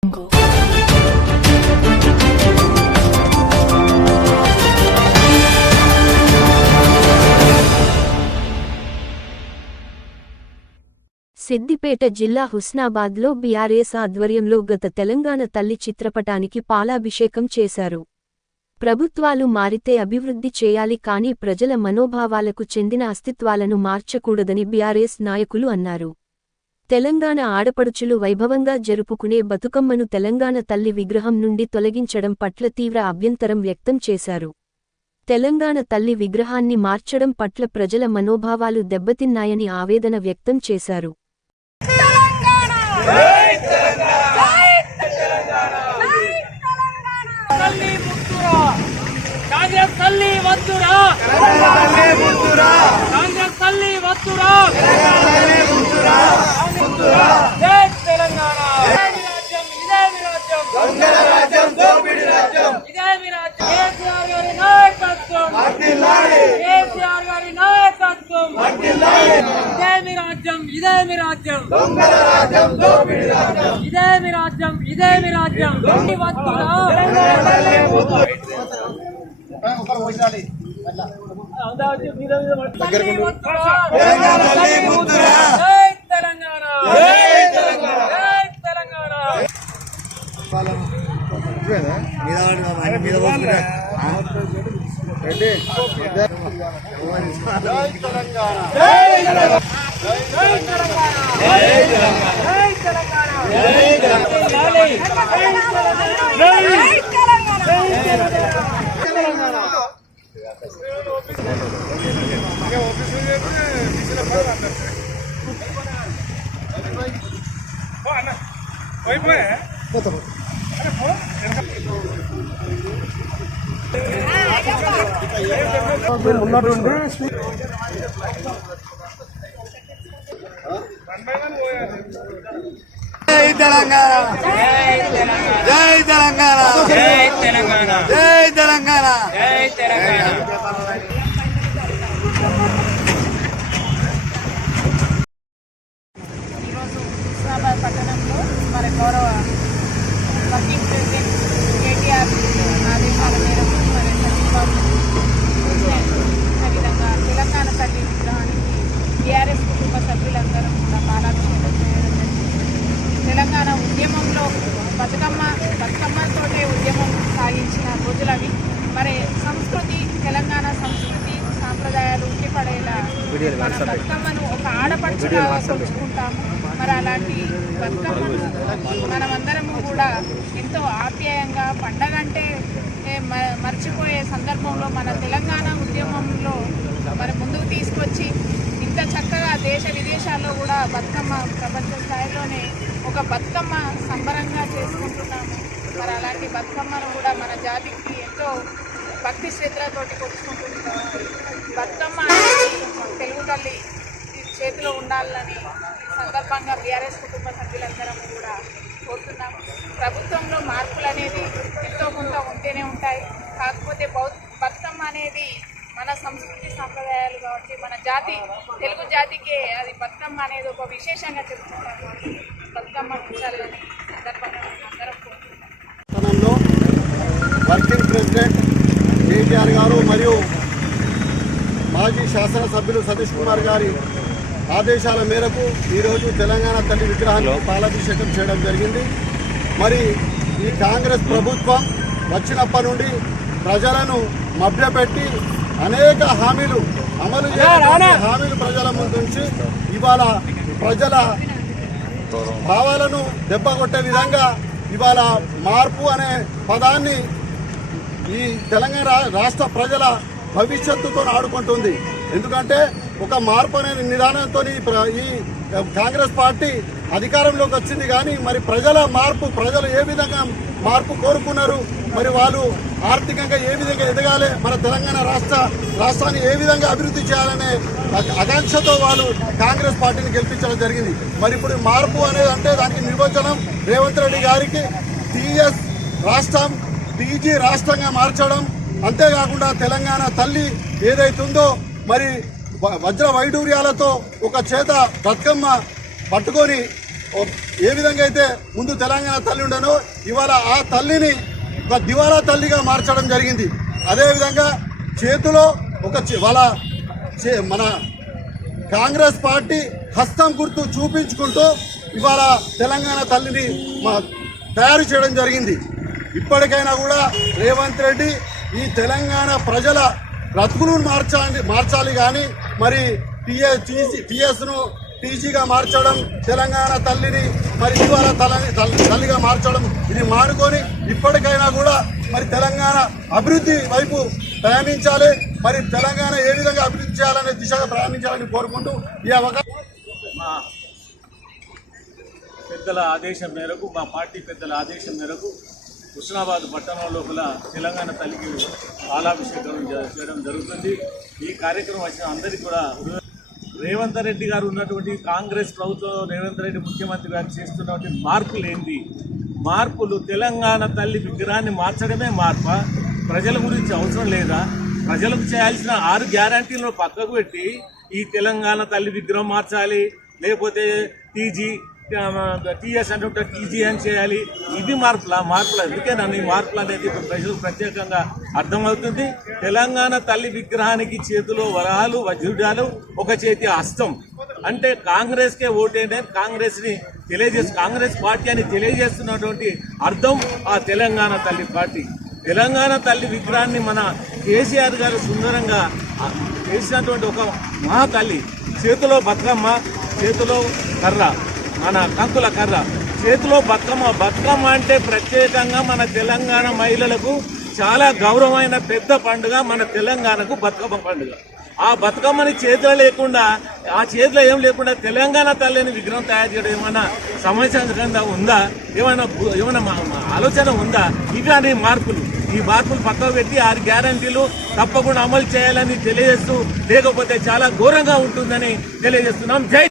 సిద్దిపేట జిల్లా హుస్నాబాద్లో బీఆర్ఎస్ ఆధ్వర్యంలో గత తెలంగాణ తల్లి చిత్రపటానికి పాలాభిషేకం చేశారు. ప్రభుత్వాలు మారితే అభివృద్ధి చేయాలి కానీ ప్రజల మనోభావాలకు చెందిన అస్తిత్వాలను మార్చకూడదని బీఆర్ఎస్ నాయకులు అన్నారు. తెలంగాణ ఆడపడుచులు వైభవంగా జరుపుకునే బతుకమ్మను తెలంగాణ తల్లి విగ్రహం నుండి తొలగించడం పట్ల తీవ్ర అభ్యంతరం వ్యక్తం చేశారు. తెలంగాణ తల్లి విగ్రహాన్ని మార్చడం పట్ల ప్రజల మనోభావాలు దెబ్బతిన్నాయని ఆవేదన వ్యక్తం చేశారు. జై తెలంగాణ, జై తెలంగాణ, జై తెలంగాణ, జై తెలంగాణ, జై తెలంగాణ. ఈరోజు హుస్నాబాద్ పట్టణంలో మరి గౌరవ వర్కింగ్ ప్రెసిడెంట్ కేటీఆర్ ఆదేశాల మేరకు మరి విధంగా తెలంగాణ తల్లి విగ్రహానికి టీఆర్ఎస్ కుటుంబ సభ్యులందరం కూడా పాలాభిషేకం చేయడం జరిగింది. తెలంగాణ ఉద్యమంలో బతుకమ్మతోటే ఉద్యమం సాగించిన రోజులవి. మరి సంస్కృతి, తెలంగాణ సంస్కృతి సాంప్రదాయాలు ఉట్టిపడేలా మన బతుకమ్మను ఒక ఆడపడుచుగా కొలుచుకుంటాము. మరి అలాంటి బతుకమ్మను మనమందరము కూడా ఎంతో ఆప్యాయంగా పండగ అంటే మర్చిపోయే సందర్భంలో మన తెలంగాణ ఉద్యమంలో మరి ముందుకు తీసుకొచ్చి ఇంత చక్కగా దేశ విదేశాల్లో కూడా బతుకమ్మ ప్రపంచ స్థాయిలోనే ఒక బతుకమ్మ సంబరంగా చేసుకుంటున్నాము. మరి అలాంటి బతుకమ్మను కూడా మన జాతికి ఎంతో భక్తి శ్రద్ధలతోటి కొలుచుకుంటున్నాము. బతుకమ్మ అనేది తెలుగు తల్లి చేతిలో ఉండాలని ఈ సందర్భంగా బీఆర్ఎస్ కుటుంబ సభ్యులందరం కూడా కోరుతున్నాము. ప్రభుత్వంలో మార్పులు అనేది ఎంతో కొంత ఉంటేనే ఉంటాయి. కాకపోతే బతుకమ్మ అనేది మన సంస్కృతి సాంప్రదాయాలు కాబట్టి మన జాతి తెలుగు జాతికి అది బతుకమ్మ అనేది ఒక విశేషంగా చెప్తున్నారు. బతుకమ్మ ఉంచాలని సందర్భంగా అందరం కోరుతున్నాము. వర్కింగ్ ప్రెసిడెంట్ కేటీఆర్ గారు మరియు మాజీ శాసనసభ్యులు సతీష్ కుమార్ గారి ఆదేశాల మేరకు ఈరోజు తెలంగాణ తల్లి విగ్రహాన్ని పాలాభిషేకం చేయడం జరిగింది. మరి ఈ కాంగ్రెస్ ప్రభుత్వం వచ్చినప్పటి నుండి ప్రజలను మభ్యపెట్టి అనేక హామీలు అమలు చేయాలి. హామీలు ప్రజల ముందుంచి ఇవాళ ప్రజల భావాలను దెబ్బకొట్టే విధంగా ఇవాళ మార్పు అనే పదాన్ని ఈ తెలంగాణ రాష్ట్ర ప్రజల భవిష్యత్తుతో ఆడుకుంటుంది. ఎందుకంటే ఒక మార్పు అనే నిదానంతో ఈ కాంగ్రెస్ పార్టీ అధికారంలోకి వచ్చింది. కానీ మరి ప్రజల మార్పు, ప్రజలు ఏ విధంగా మార్పు కోరుకున్నారు, మరి వాళ్ళు ఆర్థికంగా ఏ విధంగా ఎదగాలి, మన తెలంగాణ రాష్ట్రాన్ని ఏ విధంగా అభివృద్ధి చేయాలనే ఆకాంక్షతో వాళ్ళు కాంగ్రెస్ పార్టీని గెలిపించడం జరిగింది. మరి ఇప్పుడు మార్పు అనేది అంటే దానికి నిర్వచనం రేవంత్ రెడ్డి గారికి టీఎస్ రాష్ట్రం టీజీ రాష్ట్రంగా మార్చడం. అంతేకాకుండా తెలంగాణ తల్లి ఏదైతుందో మరి వజ్ర వైడూర్యాలతో ఒక చేత బతుకమ్మ పట్టుకొని ఏ విధంగా అయితే ముందు తెలంగాణ తల్లి ఉండనో ఇవాళ ఆ తల్లిని ఒక దివాలా తల్లిగా మార్చడం జరిగింది. అదేవిధంగా చేతిలో మన కాంగ్రెస్ పార్టీ హస్తం గుర్తు చూపించుకుంటూ ఇవాళ తెలంగాణ తల్లిని తయారు చేయడం జరిగింది. ఇప్పటికైనా కూడా రేవంత్ రెడ్డి ఈ తెలంగాణ ప్రజల బ్రతుకులను మార్చాలి కానీ మరి టీఎస్ను టీజీగా మార్చడం, తెలంగాణ తల్లిని మరి ఇవాళ తల్లిగా మార్చడం ఇది మానుకొని ఇప్పటికైనా కూడా మరి తెలంగాణ అభివృద్ధి వైపు ప్రయాణించాలి. మరి తెలంగాణ ఏ విధంగా అభివృద్ధి చేయాలనే దిశగా ప్రయాణించాలని కోరుకుంటూ ఈ అవకాశం మా పెద్దల ఆదేశం మేరకు, మా పార్టీ పెద్దల ఆదేశం మేరకు హుస్నాబాద్ పట్టణం లోపల తెలంగాణ తల్లికి పాలాభిషేకం చేయడం జరుగుతుంది. ఈ కార్యక్రమం వచ్చిన అందరికీ కూడా రేవంత్ రెడ్డి గారు ఉన్నటువంటి కాంగ్రెస్ ప్రభుత్వం, రేవంత్ రెడ్డి ముఖ్యమంత్రి గారు చేస్తున్నటువంటి మార్పులు ఏంటి? మార్పులు తెలంగాణ తల్లి విగ్రహాన్ని మార్చడమే మార్పా? ప్రజల గురించి అవసరం లేదా? ప్రజలకు చేయాల్సిన 6 గ్యారంటీలను పక్కకు పెట్టి ఈ తెలంగాణ తల్లి విగ్రహం మార్చాలి, లేకపోతే టీఎస్ అంటే టీజీ అని చేయాలి. ఇవి మార్పులు అందుకే నన్ను ఈ మార్పులు అనేది ఇప్పుడు ప్రజలకు ప్రత్యేకంగా అర్థమవుతుంది. తెలంగాణ తల్లి విగ్రహానికి చేతిలో వరాలు వజ్రాలు, ఒక చేతి హస్తం అంటే కాంగ్రెస్కే ఓటేనే కాంగ్రెస్ పార్టీ అని తెలియజేస్తున్నటువంటి అర్థం ఆ తెలంగాణ తల్లి పార్టీ. తెలంగాణ తల్లి విగ్రహాన్ని మన కేసీఆర్ గారు సుందరంగా చేసినటువంటి ఒక మహాతల్లి, చేతిలో బతుకమ్మ, చేతిలో కర్ర, మన కంకుల కర్ర, చేతిలో బతుకమ్మ అంటే ప్రత్యేకంగా మన తెలంగాణ మహిళలకు చాలా గౌరవమైన పెద్ద పండుగ మన తెలంగాణకు బతుకమ్మ పండుగ. ఆ బతుకమ్మని చేతిలో లేకుండా, ఆ చేతిలో ఏం లేకుండా తెలంగాణ తల్లిని విగ్రహం తయారు చేయడం ఏమైనా సమస్యంగా ఉందా? ఏమైనా ఆలోచన ఉందా? ఇవి మార్పులు, ఈ మార్పులు పక్కకు పెట్టి 6 గ్యారంటీలు తప్పకుండా అమలు చేయాలని తెలియజేస్తూ, లేకపోతే చాలా ఘోరంగా ఉంటుందని తెలియజేస్తున్నాం. జై